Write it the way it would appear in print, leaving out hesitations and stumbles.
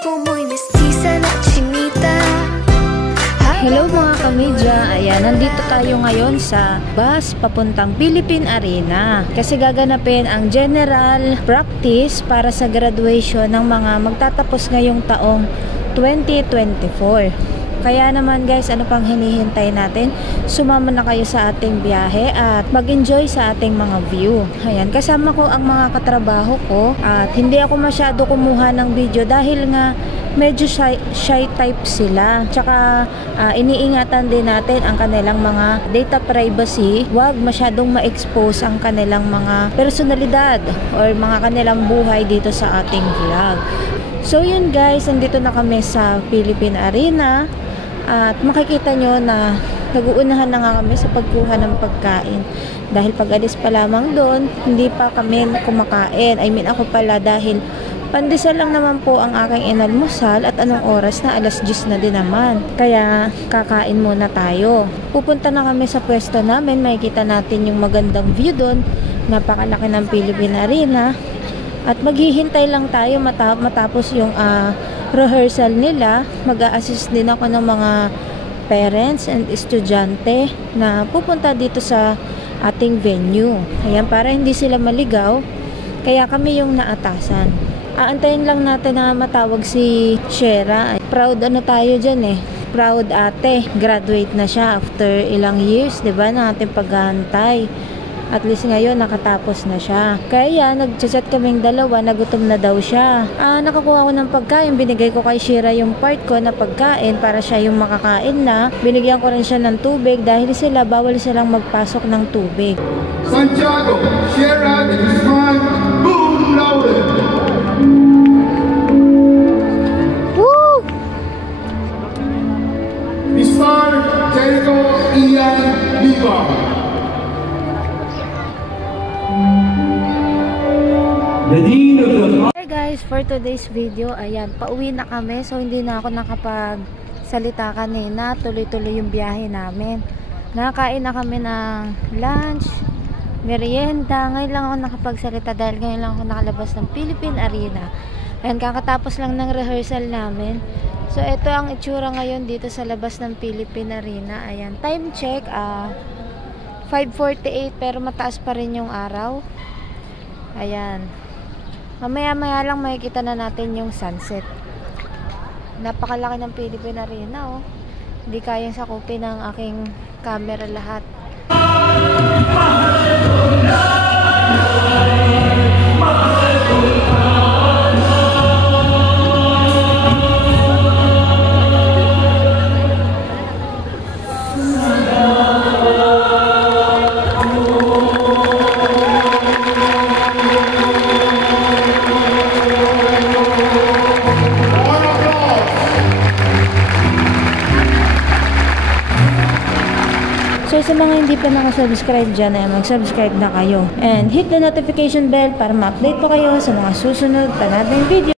Hello mga kamedya, ayan, nandito tayo ngayon sa bus papuntang Philippine Arena kasi gaganapin ang general practice para sa graduation ng mga magtatapos ngayong taong 2024. Kaya naman guys, ano pang hinihintay natin? Sumama na kayo sa ating biyahe at mag-enjoy sa ating mga view. Ayan, kasama ko ang mga katrabaho ko at hindi ako masyado kumuha ng video dahil nga medyo shy type sila. Tsaka iniingatan din natin ang kanilang mga data privacy. Huwag masyadong ma-expose ang kanilang mga personalidad or mga kanilang buhay dito sa ating vlog. So yun guys, nandito na kami sa Philippine Arena at makikita nyo na nag-uunahan na nga kami sa pagkuha ng pagkain. Dahil pag-alis pa lamang doon, hindi pa kami kumakain. I mean ako pala dahil pandesal lang naman po ang aking inalmusal at anong oras na, 10:00 na din naman. Kaya kakain muna tayo. Pupunta na kami sa pwesto namin, makikita natin yung magandang view doon. Napakalaki ng Philippine Arena. At maghihintay lang tayo matapos yung rehearsal nila. Mag-a-assist din ako ng mga parents and estudyante na pupunta dito sa ating venue. Ayan, para hindi sila maligaw. Kaya kami yung naatasan. Aantayin lang natin na matawag si Shera. Proud ano tayo dyan eh. Proud ate. Graduate na siya after ilang years, diba, na ating paghahantay. At least ngayon nakatapos na siya. Kaya nagchat kaming dalawa, nagutom na daw siya. Nakakuha ko ng pagkain, binigay ko kay Shira yung part ko na pagkain para siya yung makakain na. Binigyan ko rin siya ng tubig dahil sila bawal silang magpasok ng tubig. Santiago, Shira, Isman, boom, loaded. Woo! Mr. Jericho Ian Viva. Hey guys, for today's video, ayan, pauwi na kami. So hindi na ako nakapagsalita kanina. Tuloy-tuloy yung biyahe namin. Nakakain na kami ng lunch, merienda. Ngayon lang ako nakapagsalita dahil ngayon lang ako nakalabas ng Philippine Arena. Ayan, kakatapos lang ng rehearsal namin. So ito ang itsura ngayon dito sa labas ng Philippine Arena. Ayan, time check 5:48 pero mataas pa rin yung araw. Ayan. Mamaya-maya lang makikita na natin yung sunset. Napakalaki ng Philippine Arena, oh. Hindi kayang sakupin ng aking camera lahat. So sa mga hindi pa nakasubscribe dyan, ay mag-subscribe na kayo. And hit the notification bell para ma-update po kayo sa mga susunod pa nating video.